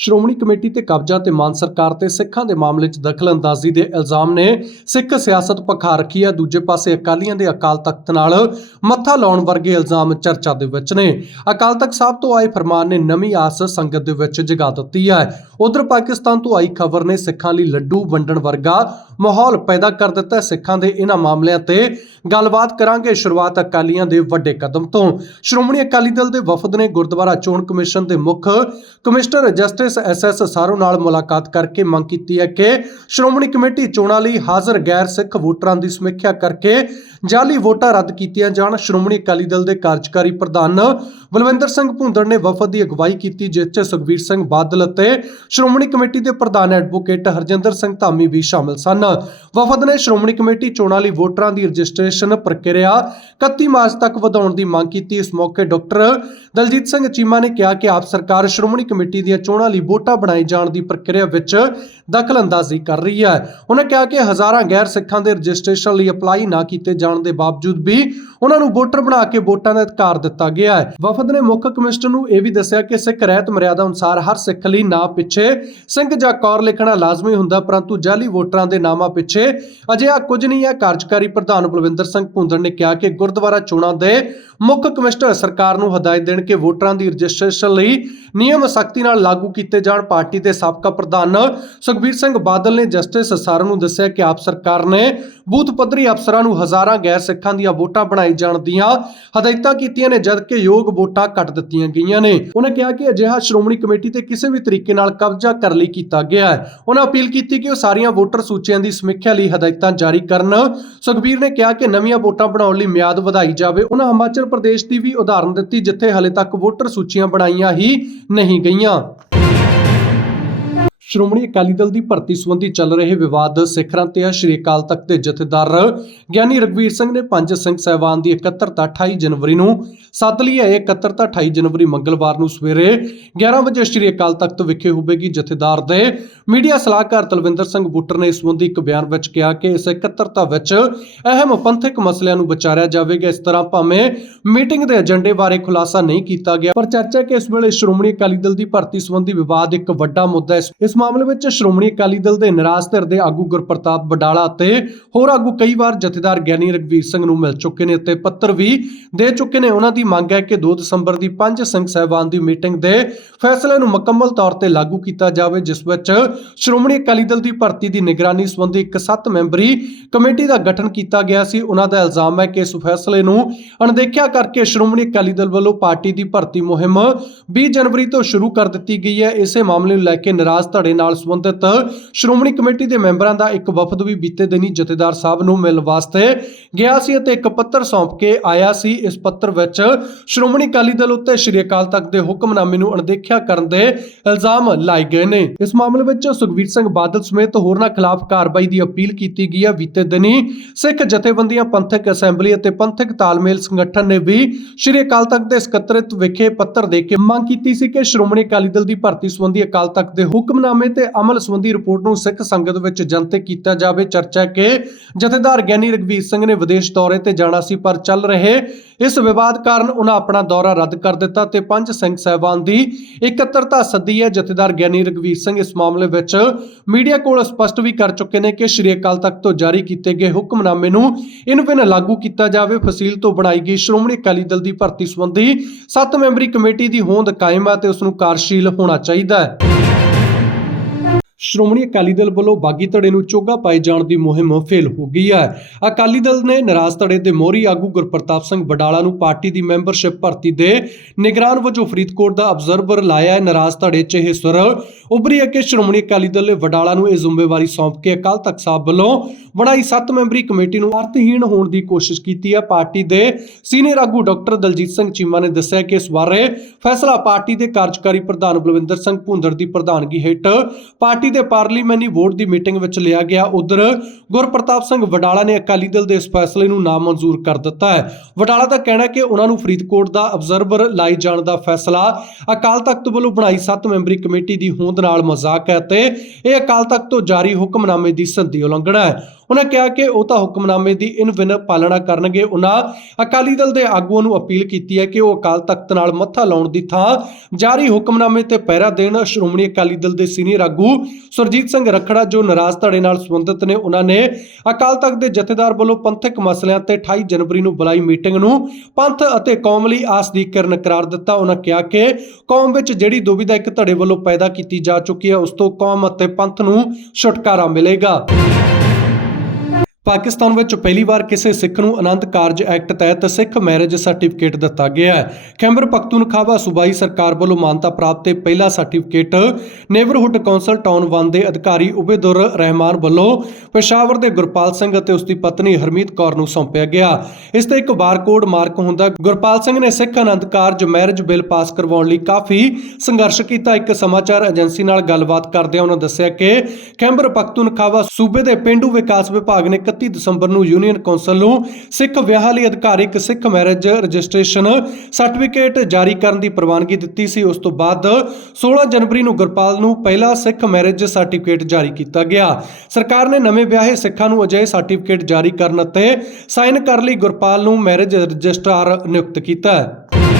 Shiromani committee ਤੇ ਕਬਜ਼ਾ ਤੇ ਮਾਨ ਸਰਕਾਰ ਤੇ ਸਿੱਖਾਂ ਦੇ ਮਾਮਲੇ 'ਚ ਦਖਲਅੰਦਾਜ਼ੀ ਦੇ ਇਲਜ਼ਾਮ ਨੇ ਸਿੱਖ ਸਿਆਸਤ ਪਖਾ ਰੱਖੀ ਹੈ। ਦੂਜੇ ਪਾਸੇ ਅਕਾਲੀਆਂ ਦੇ ਅਕਾਲ ਤਖਤ ਨਾਲ ਮੱਥਾ ਲਾਉਣ ਵਰਗੇ ਇਲਜ਼ਾਮ ਚਰਚਾ ਦੇ ਵਿੱਚ ਨੇ। ਅਕਾਲ ਤਖਤ ਸਾਹਿਬ ਤੋਂ ਆਏ ਫਰਮਾਨ ਨੇ ਨਵੀਂ ਆਸ ਸੰਗਤ ਦੇ ਵਿੱਚ ਜਗਾ ਦਿੱਤੀ ਹੈ। ਉਧਰ ਪਾਕਿਸਤਾਨ ਤੋਂ ਆਈ ਖਬਰ ਨੇ ਸਿੱਖਾਂ ਲਈ ਲੱਡੂ ਵੰਡਣ ਵਰਗਾ ਮਾਹੌਲ ਪੈਦਾ ਕਰ ਦਿੱਤਾ ਸਿੱਖਾਂ ਦੇ ਇਹਨਾਂ ਮਾਮਲਿਆਂ ਤੇ ਗੱਲਬਾਤ ਕਰਾਂਗੇ ਸ਼ੁਰੂਆਤ ਅਕਾਲੀਆਂ ਦੇ ਵੱਡੇ ਕਦਮ ਤੋਂ। ਸ਼੍ਰੋਮਣੀ ਅਕਾਲੀ ਦਲ ਦੇ ਵਫਦ ਨੇ ਗੁਰਦੁਆਰਾ ਚੋਣ ਕਮਿਸ਼ਨ ਦੇ ਮੁੱਖ commissioner justice S S Saron ਨਾਲ ਮੁਲਾਕਾਤ ਕਰਕੇ ਮੰਗ ਕੀਤੀ ਹੈ ਕਿ ਸ਼੍ਰੋਮਣੀ ਕਮੇਟੀ ਚੋਣਾਂ ਲਈ ਹਾਜ਼ਰ ਗੈਰ ਸਿੱਖ ਵੋਟਰਾਂ ਦੀ ਸਮੀਖਿਆ ਕਰਕੇ ਜਾਲੀ ਵੋਟਾਂ ਰੱਦ ਕੀਤੀਆਂ ਜਾਣ। ਸ਼੍ਰੋਮਣੀ ਅਕਾਲੀ ਦਲ ਦੇ ਕਾਰਜਕਾਰੀ ਪ੍ਰਧਾਨ ਬਲਵਿੰਦਰ ਸਿੰਘ ਭੁੰਦੜ ਨੇ ਵਫਦ ਦੀ ਅਗਵਾਈ ਕੀਤੀ, ਜਿਸ 'ਚ ਸੁਖਬੀਰ ਸਿੰਘ ਬਾਦਲ ਅਤੇ ਸ਼੍ਰੋਮਣੀ ਕਮੇਟੀ ਦੇ ਪ੍ਰਧਾਨ ਐਡਵੋਕੇਟ ਹਰਜਿੰਦਰ ਸਿੰਘ ਧਾਮੀ ਵੀ ਸ਼ਾਮਲ ਸਨ। ਵਫਦ ਨੇ ਸ਼੍ਰੋਮਣੀ ਕਮੇਟੀ ਚੋਣਾਂ ਲਈ ਵੋਟਰਾਂ ਦੀ ਰਜਿਸਟ੍ਰੇਸ਼ਨ ਪ੍ਰਕਿਰਿਆ 31 ਮਾਰਚ ਤੱਕ ਵਧਾਉਣ ਦੀ ਮੰਗ ਕੀਤੀ। ਇਸ ਮੌਕੇ ਡਾਕਟਰ ਦਲਜੀਤ ਸਿੰਘ ਚੀਮਾ ਨੇ ਕਿਹਾ ਕਿ ਆਪ ਸਰਕਾਰ ਸ਼੍ਰੋਮਣੀ ਕਮੇਟੀ ਦੀਆਂ ਚੋਣਾਂ ਲਈ ਵੋਟਾਂ ਬਣਾਏ ਜਾਣ ਦੀ ਪ੍ਰਕਿਰਿਆ ਵਿੱਚ ਦਖਲਅੰਦਾਜ਼ੀ ਕਰ ਰਹੀ ਹੈ। ਉਹਨਾਂ ਕਿਹਾ ਕਿ ਹਜ਼ਾਰਾਂ ਗੈਰ ਸਿੱਖਾਂ ਦੇ ਰਜਿਸਟ੍ਰੇਸ਼ਨ ਲਈ ਅਪਲਾਈ ਨਾ ਕੀਤੇ ਜਾ ਜਾਣ ਦੇ ਬਾਵਜੂਦ ਵੀ ਉਹਨਾਂ ਨੂੰ ਵੋਟਰ ਬਣਾ ਕੇ ਵੋਟਾਂ ਦਾ ਅਧਿਕਾਰ ਦਿੱਤਾ ਗਿਆ ਹੈ। ਵਫਦ ਨੇ ਮੁੱਖ ਕਮਿਸ਼ਨਰ ਨੂੰ ਇਹ ਵੀ ਦੱਸਿਆ ਕਿ ਸਿੱਖ ਰਹਿਤ ਮਰਿਆਦਾ ਅਨੁਸਾਰ ਹਰ ਸਿੱਖ ਲਈ ਨਾਂ ਪਿੱਛੇ ਸਿੰਘ ਜਾਂ ਕੌਰ ਲਿਖਣਾ ਲਾਜ਼ਮੀ ਹੁੰਦਾ, ਪਰੰਤੂ ਜਾਲੀ ਵੋਟਰਾਂ ਦੇ ਨਾਮਾਂ ਪਿੱਛੇ ਅਜਿਹਾ ਕੁਝ ਨਹੀਂ ਹੈ। ਕਾਰਜਕਾਰੀ ਪ੍ਰਧਾਨ ਬਲਵਿੰਦਰ ਸਿੰਘ ਭੁੰਦੜ ਨੇ ਕਿਹਾ ਕਿ ਗੁਰਦੁਆਰਾ ਚੋਣਾਂ ਦੇ ਮੁੱਖ ਕਮਿਸ਼ਨਰ ਸਰਕਾਰ ਨੂੰ ਹਦਾਇਤ ਦੇਣ ਕਿ ਵੋਟਰਾਂ ਦੀ ਰਜਿਸਟ੍ਰੇਸ਼ਨ ਲਈ ਨਿਯਮ ਸਖਤੀ ਨਾਲ ਲਾਗੂ ਕੀਤੇ ਜਾਣ। ਪਾਰਟੀ ਦੇ ਸਾਬਕਾ ਪ੍ਰਧਾਨ ਸੁਖਬੀਰ ਸਿੰਘ ਬਾਦਲ ਨੇ ਜਸਟਿਸ ਸਰ ਨੂੰ ਦੱਸਿਆ ਕਿ ਆਪ ਸਰਕਾਰ ਨੇ ਬੂਥ ਪੱਧਰੀ ਅਫਸਰਾਂ ਨੂੰ ਹਜ਼ਾਰਾਂ ਗੈਰ ਸਿੱਖਾਂ ਦੀਆਂ ਵੋਟਾਂ ਬਣਾਈ ਜਾਣ ਦੀਆਂ ਹਦਾਇਤਾਂ ਕੀਤੀਆਂ ਨੇ, ਜਦਕਿ ਯੋਗ ਵੋਟਾਂ ਕੱਟ ਦਿੱਤੀਆਂ ਗਈਆਂ ਨੇ। ਉਹਨਾਂ ਕਿਹਾ ਕਿ ਅਜਿਹਾ ਸ਼੍ਰੋਮਣੀ ਕਮੇਟੀ ਤੇ ਕਿਸੇ ਵੀ ਤਰੀਕੇ ਨਾਲ ਕਬਜ਼ਾ ਕਰ ਲਈ ਕੀਤਾ ਗਿਆ ਹੈ। ਉਹਨਾਂ ਅਪੀਲ ਕੀਤੀ ਕਿ ਉਹ ਸਾਰੀਆਂ ਵੋਟਰ ਸੂਚੀਆਂ ਦੀ ਸਮੀਖਿਆ ਲਈ ਹਦਾਇਤਾਂ ਜਾਰੀ ਕਰਨ। ਸੁਖਬੀਰ ਨੇ ਕਿਹਾ ਕਿ ਨਵੀਆਂ ਵੋਟਾਂ ਬਣਾਉਣ ਲਈ ਮਿਆਦ ਵਧਾਈ ਜਾਵੇ। ਉਹਨਾਂ ਹਿਮਾਚਲ ਪ੍ਰਦੇਸ਼ ਦੀ ਵੀ ਉਦਾਹਰਨ ਦਿੱਤੀ ਜਿੱਥੇ ਹਲੇ ਤੱਕ ਵੋਟਰ ਸੂਚੀਆਂ ਬਣਾਈਆਂ ਹੀ ਨਹੀਂ ਗਈਆਂ। ਸ਼੍ਰੋਮਣੀ ਅਕਾਲੀ ਦਲ ਦੀ ਭਰਤੀ ਸੰਬੰਧੀ ਚੱਲ ਰਹੇ ਵਿਵਾਦ ਸਿਖਰਾਂ ਤੇ ਆ। ਸ਼੍ਰੀ ਅਕਾਲ ਤਖਤ ਦੇ ਜਥੇਦਾਰ ਗਿਆਨੀ ਰਗਵੀਰ ਸਿੰਘ ਨੇ ਪੰਜ ਸਿੰਘ ਸਹਿਬਾਨ ਦੀ ਇਕੱਤਰਤਾ 28 ਜਨਵਰੀ ਨੂੰ ਸੱਦ ਲਈ ਹੈ। ਇਹ ਇਕੱਤਰਤਾ 28 ਜਨਵਰੀ ਮੰਗਲਵਾਰ ਨੂੰ ਸਵੇਰੇ 11 ਵਜੇ ਸ਼੍ਰੀ ਅਕਾਲ ਤਖਤ ਵਿਖੇ ਹੋਵੇਗੀ। ਜਥੇਦਾਰ ਦੇ ਮੀਡੀਆ ਸਲਾਹਕਾਰ ਤਲਵਿੰਦਰ ਸਿੰਘ ਬੁੱਟਰ ਨੇ ਇਸ ਸੰਬੰਧੀ ਇੱਕ ਬਿਆਨ ਵਿੱਚ ਕਿਹਾ ਕਿ ਇਸ ਇਕੱਤਰਤਾ ਵਿੱਚ ਅਹਿਮ ਪੰਥਕ ਮਸਲਿਆਂ ਨੂੰ ਵਿਚਾਰਿਆ ਜਾਵੇਗਾ। ਇਸ ਤਰ੍ਹਾਂ ਭਾਵੇਂ ਮੀਟਿੰਗ ਦੇ ਏਜੰਡੇ ਬਾਰੇ ਖੁਲਾਸਾ ਨਹੀਂ ਕੀਤਾ ਗਿਆ, ਪਰ ਚਰਚਾ ਕਿ ਇਸ ਵੇਲੇ ਸ਼੍ਰੋਮਣੀ ਅਕਾਲੀ ਦਲ ਦੀ ਭਰਤੀ ਸੰਬੰਧੀ ਵਿਵਾਦ ਇੱਕ ਵੱਡਾ ਮੁੱਦਾ ਹੈ। ਇਸ ਮਾਮਲੇ ਵਿੱਚ ਸ਼੍ਰੋਮਣੀ ਅਕਾਲੀ ਦਲ ਦੇ ਨਿਰਾਸ਼ ਧਿਰ ਦੇ ਆਗੂ ਗੁਰਪ੍ਰਤਾਪ ਬਡਾਲਾ ਅਤੇ ਹੋਰ ਆਗੂ ਕਈ ਵਾਰ ਜਥੇਦਾਰ ਗਿਆਨੀ ਰਗਵੀਰ ਸਿੰਘ ਨੂੰ ਮਿਲ ਚੁੱਕੇ ਨੇ ਅਤੇ ਪੱਤਰ ਵੀ ਦੇ ਚੁੱਕੇ ਨੇ। ਉਹਨਾਂ ਦੀ ਮੰਗ ਹੈ ਕਿ 2 ਦਸੰਬਰ ਦੀ ਪੰਜ ਸਿੰਘ ਸਾਹਿਬਾਨ ਦੀ ਮੀਟਿੰਗ ਦੇ ਫੈਸਲੇ ਨੂੰ ਮੁਕੰਮਲ ਤੌਰ ਤੇ ਲਾਗੂ ਕੀਤਾ ਜਾਵੇ, ਜਿਸ ਵਿੱਚ ਸ਼੍ਰੋਮਣੀ ਅਕਾਲੀ ਦਲ ਦੀ ਭਰਤੀ ਦੀ ਨਿਗਰਾਨੀ ਸੰਬੰਧੀ ਇੱਕ 7 ਮੈਂਬਰੀ ਕਮੇਟੀ ਦਾ ਗਠਨ ਕੀਤਾ ਗਿਆ ਸੀ। ਉਹਨਾਂ ਦਾ ਇਲਜ਼ਾਮ ਹੈ ਕਿ ਇਸ ਫੈਸਲੇ ਨੂੰ ਅਣਦੇਖਿਆ ਕਰਕੇ ਸ਼੍ਰੋਮਣੀ ਅਕਾਲੀ ਦਲ ਵੱਲੋਂ ਪਾਰਟੀ ਦੀ ਭਰਤੀ ਮੁਹਿੰਮ 20 ਜਨਵਰੀ ਤੋਂ ਸ਼ੁਰੂ ਕਰ ਦਿੱਤੀ ਗਈ ਹੈ। ਇਸੇ ਮਾਮਲੇ ਨੂੰ ਲੈ ਕੇ ਨਿਰਾਸ਼ ਧੜੇ ਨਾਲ ਸੰਬੰਧਿਤ ਸ਼੍ਰੋਮਣੀ ਕਮੇਟੀ ਦੇ ਮੈਂਬਰਾਂ ਦਾ ਇੱਕ ਵਫਦ ਵੀ ਬੀਤੇ ਦਿਨੀ ਜਥੇਦਾਰ ਸਾਹਿਬ ਨੂੰ ਮਿਲਣ ਵਾਸਤੇ ਗਿਆ ਸੀ ਅਤੇ ਇੱਕ ਪੱਤਰ ਸੌਂਪ ਕੇ ਆਇਆ ਸੀ। ਇਸ ਪੱਤਰ ਵਿੱਚ ਸ਼੍ਰੋਮਣੀ ਅਕਾਲੀ ਦਲ ਉੱਤੇ ਸ਼੍ਰੀ ਅਕਾਲ ਤਖਤ ਦੇ ਹੁਕਮਨਾਮੇ ਨੂੰ ਅਣਦੇਖਿਆ ਕਰਨ ਦੇ ਇਲਜ਼ਾਮ ਲਾਏ ਗਏ ਨੇ। ਇਸ ਮਾਮਲੇ ਵਿੱਚ ਸੁਖਬੀਰ ਸਿੰਘ ਬਾਦਲ ਸਮੇਤ ਹੋਰਨਾਂ ਖਿਲਾਫ ਕਾਰਵਾਈ ਦੀ ਅਪੀਲ ਕੀਤੀ ਗਈ ਹੈ। ਬੀਤੇ ਦਿਨੀ ਸਿੱਖ ਜਥੇਬੰਦੀਆਂ, ਪੰਥਕ ਅਸੈਂਬਲੀ ਅਤੇ ਪੰਥਕ ਤਾਲਮੇਲ ਸੰਗਠਨ ਨੇ ਵੀ ਸ਼੍ਰੀ ਅਕਾਲ ਤਖਤ ਦੇ ਸਕੱਤਰੇਤ ਵਿਖੇ ਪੱਤਰ ਦੇ ਕੇ ਮੰਗ ਕੀਤੀ ਸੀ ਕਿ ਸ਼੍ਰੋਮਣੀ ਅਕਾਲੀ ਦਲ ਦੀ ਭਰਤੀ ਸੰਬੰਧੀ ਅਕਾਲ ਤਖਤ ਦੇ ਹੁਕਮਨਾਮੇ ਤੇ ਅਮਲ ਸੰਬੰਧੀ ਰਿਪੋਰਟ ਨੂੰ ਸਿੱਖ ਸੰਗਤ ਵਿੱਚ ਜਨਤਕ ਕੀਤਾ ਜਾਵੇ। ਚਰਚਾ ਕਿ ਜਥੇਦਾਰ ਗਿਆਨੀ ਰਗਵੀਰ ਸਿੰਘ ਨੇ ਵਿਦੇਸ਼ ਦੌਰੇ ਤੇ ਜਾਣਾ ਸੀ, ਪਰ ਚੱਲ ਰਹੇ ਇਸ ਵਿਵਾਦ ਕਾਰਨ ਉਹਨਾਂ ਆਪਣਾ ਦੌਰਾ ਰੱਦ ਕਰ ਦਿੱਤਾ ਤੇ ਪੰਜ ਸਿੰਘ ਸਾਹਿਬਾਨ ਦੀ ਇਕੱਤਰਤਾ ਸੱਦੀ ਹੈ। ਜਥੇਦਾਰ ਗਿਆਨੀ ਰਗਵੀਰ ਸਿੰਘ ਇਸ ਮਾਮਲੇ ਵਿੱਚ ਮੀਡੀਆ ਕੋਲ ਸਪਸ਼ਟ ਵੀ ਕਰ ਚੁੱਕੇ ਨੇ ਕਿ ਸ਼੍ਰੀ ਅਕਾਲ ਤਖਤ ਤੋਂ ਜਾਰੀ ਕੀਤੇ ਗਏ ਹੁਕਮਨਾਮੇ ਨੂੰ ਇਨ ਬਿਨ ਲਾਗੂ ਕੀਤਾ ਜਾਵੇ। ਫਸੀਲ ਤੋਂ ਬਣਾਈ ਗਈ ਸ਼੍ਰੋਮਣੀ ਅਕਾਲੀ ਦਲ ਦੀ ਭਰਤੀ ਸੰਬੰਧੀ 7 ਮੈਂਬਰੀ ਕਮੇਟੀ ਦੀ ਹੋਂਦ ਕਾਇਮ ਹੈ ਤੇ ਉਸ ਨੂੰ ਕਾਰਜਸ਼ੀਲ ਹੋਣਾ ਚਾਹੀਦਾ ਹੈ। ਸ਼੍ਰੋਮਣੀ ਅਕਾਲੀ ਦਲ ਵੱਲੋਂ ਬਾਗੀ ਧੜੇ ਨੂੰ ਚੋਗਾ ਪਾਏ ਜਾਣ ਦੀ ਮੁਹਿੰਮ ਫੇਲ ਹੋ ਗਈ ਹੈ। ਅਕਾਲੀ ਦਲ ਨੇ ਨਿਰਾਸ਼ ਧੜੇ ਦੇ ਮੋਹਰੀ ਆਗੂ ਗੁਰਪ੍ਰਤਾਪ ਸਿੰਘ ਬਡਾਲਾ ਨੂੰ ਪਾਰਟੀ ਦੀ ਮੈਂਬਰਸ਼ਿਪ ਭਰਤੀ ਦੇ ਨਿਗਰਾਨ ਵਜੋਂ ਫਰੀਦਕੋਟ ਦਾ ਅਬਜ਼ਰਵਰ ਲਾਇਆ ਹੈ। ਨਿਰਾਸ਼ ਧੜੇ 'ਚ ਇਹ ਸੁਰ ਉਭਰੀ ਹੈ ਕਿ ਸ਼੍ਰੋਮਣੀ ਅਕਾਲੀ ਦਲ ਨੇ ਵਡਾਲਾ ਨੂੰ ਇਹ ਜ਼ਿੰਮੇਵਾਰੀ ਸੌਂਪ ਕੇ ਅਕਾਲ ਤਖਤ ਸਾਹਿਬ ਵੱਲੋਂ ਬਣਾਈ 7 ਮੈਂਬਰੀ ਕਮੇਟੀ ਨੂੰ ਅਰਥਹੀਣ ਹੋਣ ਦੀ ਕੋਸ਼ਿਸ਼ ਕੀਤੀ ਹੈ। ਪਾਰਟੀ ਦੇ ਸੀਨੀਅਰ ਆਗੂ ਡਾਕਟਰ ਦਲਜੀਤ ਸਿੰਘ ਚੀਮਾ ਨੇ ਦੱਸਿਆ ਕਿ ਇਸ ਬਾਰੇ ਫੈਸਲਾ ਪਾਰਟੀ ਦੇ ਕਾਰਜਕਾਰੀ ਪ੍ਰਧਾਨ ਬਲਵਿੰਦਰ ਸਿੰਘ ਭੁੰਦੜ ਦੀ ਪ੍ਰਧਾਨਗੀ ਹੇਠ ਪਾਰਟੀ ਦੇ ਪਾਰਲੀਮੈਂਟ ਬੋਰਡ ਦੀ ਮੀਟਿੰਗ ਵਿੱਚ ਲਿਆ ਗਿਆ। ਉਧਰ ਗੁਰਪ੍ਰਤਾਪ ਸਿੰਘ ਵਡਾਲਾ ਨੇ ਅਕਾਲੀ ਦਲ ਦੇ ਇਸ ਫੈਸਲੇ ਨੂੰ ਨਾਮਨਜ਼ੂਰ ਕਰ ਦਿੱਤਾ ਹੈ। ਵਡਾਲਾ ਦਾ ਕਹਿਣਾ ਹੈ ਕਿ ਉਹਨਾਂ ਨੂੰ ਫਰੀਦਕੋਟ ਦਾ ਅਬਜ਼ਰਵਰ ਲਾਈ ਜਾਣ ਦਾ ਫੈਸਲਾ ਅਕਾਲ ਤਖਤ ਵੱਲੋਂ ਬਣਾਈ 7 ਮੈਂਬਰੀ ਕਮੇਟੀ ਦੀ ਹੋਂਦ ਨਾਲ ਮਜ਼ਾਕ ਹੈ ਤੇ ਇਹ ਅਕਾਲ ਤਖਤ ਤੋਂ ਜਾਰੀ ਹੁਕਮਨਾਮੇ ਦੀ ਸੰਧੀ ਉਲੰਘਣਾ ਹੈ। ਉਹਨਾਂ ਕਿਹਾ ਕਿ ਉਹ ਤਾਂ ਹੁਕਮਨਾਮੇ ਦੀ ਇਨ ਵਿਨ ਪਾਲਣਾ ਕਰਨਗੇ। ਉਹਨਾਂ ਅਕਾਲੀ ਦਲ ਦੇ ਆਗੂਆਂ ਨੂੰ ਅਪੀਲ ਕੀਤੀ ਹੈ ਕਿ ਉਹ ਅਕਾਲ ਤਖਤ ਨਾਲ ਮੱਥਾ ਲਾਉਣ ਦੀ ਥਾਂ ਜਾਰੀ ਹੁਕਮਨਾਮੇ ਤੇ ਪਹਿਰਾ ਦੇਣ। ਸ਼੍ਰੋਮਣੀ ਅਕਾਲੀ ਦਲ ਦੇ ਸੀਨੀਅਰ ਆਗੂ ਸੁਰਜੀਤ ਸਿੰਘ ਰੱਖੜਾ, ਜੋ ਨਾਰਾਜ਼ ਧੜੇ ਨਾਲ ਸੰਬੰਧਿਤ ਨੇ, ਉਹਨਾਂ ਨੇ ਅਕਾਲ ਤਖਤ ਦੇ ਜਥੇਦਾਰ ਵੱਲੋਂ ਪੰਥਕ ਮਸਲਿਆਂ ਤੇ 28 ਜਨਵਰੀ ਨੂੰ ਬੁਲਾਈ ਮੀਟਿੰਗ ਨੂੰ ਪੰਥ ਅਤੇ ਕੌਮ ਲਈ ਆਸ ਦੀ ਕਿਰਨ ਕਰਾਰ ਦਿੱਤਾ। ਉਹਨਾਂ ਕਿਹਾ ਕਿ ਕੌਮ ਵਿੱਚ ਜਿਹੜੀ ਦੁਬਿਧਾ ਇੱਕ ਧੜੇ ਵੱਲੋਂ ਪੈਦਾ ਕੀਤੀ ਜਾ ਚੁੱਕੀ ਹੈ, ਉਸ ਤੋਂ ਕੌਮ ਅਤੇ ਪੰਥ ਨੂੰ ਛੁਟਕਾਰਾ ਮਿਲੇਗਾ। ਪਾਕਿਸਤਾਨ ਵਿੱਚ ਪਹਿਲੀ ਵਾਰ ਕਿਸੇ ਸਿੱਖ ਨੂੰ ਆਨੰਦ ਕਾਰਜ ਐਕਟ ਤਹਿਤ ਸਿੱਖ ਮੈਰਿਜ ਸਰਟੀਫਿਕੇਟ ਦਿੱਤਾ ਗਿਆ ਹੈ। ਖੈਬਰ ਪਖਤੂਨਖਾਵਾ ਸੂਬਾਈ ਸਰਕਾਰ ਵੱਲੋਂ ਮਾਨਤਾ ਪ੍ਰਾਪਤ ਇਹ ਪਹਿਲਾ ਸਰਟੀਫਿਕੇਟ ਨੇਬਰਹੁੱਡ ਕੌਂਸਲ ਟਾਊਨ 1 ਦੇ ਅਧਿਕਾਰੀ ਉਬੇਦੁਰ ਰਹਿਮਾਨ ਵੱਲੋਂ ਪੇਸ਼ਾਵਰ ਦੇ ਗੁਰਪਾਲ ਸਿੰਘ ਅਤੇ ਉਸ ਦੀ ਪਤਨੀ ਹਰਮੀਤ ਕੌਰ ਨੂੰ ਸੌਂਪਿਆ ਗਿਆ। ਇਸ ਤੇ ਇੱਕ ਬਾਰਕੋਡ ਮਾਰਕ ਹੁੰਦਾ, ਗੁਰਪਾਲ ਸਿੰਘ ਨੇ ਸਿੱਖ Anand Karaj marriage bill pass ਕਰਵਾਉਣ ਲਈ ਕਾਫੀ ਸੰਘਰਸ਼ ਕੀਤਾ। ਇੱਕ ਸਮਾਚਾਰ ਏਜੰਸੀ ਨਾਲ ਗੱਲਬਾਤ ਕਰਦਿਆਂ ਉਹਨਾਂ ਦੱਸਿਆ ਕਿ ਖੈਬਰ ਪਖਤੂਨਖਾਵਾ ਸੂਬੇ ਦੇ ਪਿੰਡੂ ਵਿਕਾਸ ਵਿਭਾਗ ਨੇ 31 ਦਸੰਬਰ ਨੂੰ ਯੂਨੀਅਨ ਕੌਂਸਲ ਨੂੰ ਸਿੱਖ ਵਿਆਹ ਲਈ ਅਧਿਕਾਰਿਕ ਸਿੱਖ ਮੈਰਿਜ ਰਜਿਸਟ੍ਰੇਸ਼ਨ ਸਰਟੀਫਿਕੇਟ ਜਾਰੀ ਕਰਨ ਦੀ ਪ੍ਰਵਾਨਗੀ ਦਿੱਤੀ ਸੀ। ਉਸ ਤੋਂ ਬਾਅਦ 16 ਜਨਵਰੀ ਨੂੰ ਗੁਰਪਾਲ ਨੂੰ ਪਹਿਲਾ ਸਿੱਖ ਮੈਰਿਜ ਸਰਟੀਫਿਕੇਟ ਜਾਰੀ ਕੀਤਾ ਗਿਆ। ਸਰਕਾਰ ਨੇ ਨਵੇਂ ਵਿਆਹੇ ਸਿੱਖਾਂ ਨੂੰ ਅਜਿਹੇ ਸਰਟੀਫਿਕੇਟ ਜਾਰੀ ਕਰਨ ਅਤੇ ਸਾਈਨ ਕਰਨ ਲਈ ਗੁਰਪਾਲ ਨੂੰ ਮੈਰਿਜ ਰਜਿਸਟਰਾਰ ਨਿਯੁਕਤ ਕੀਤਾ ਹੈ।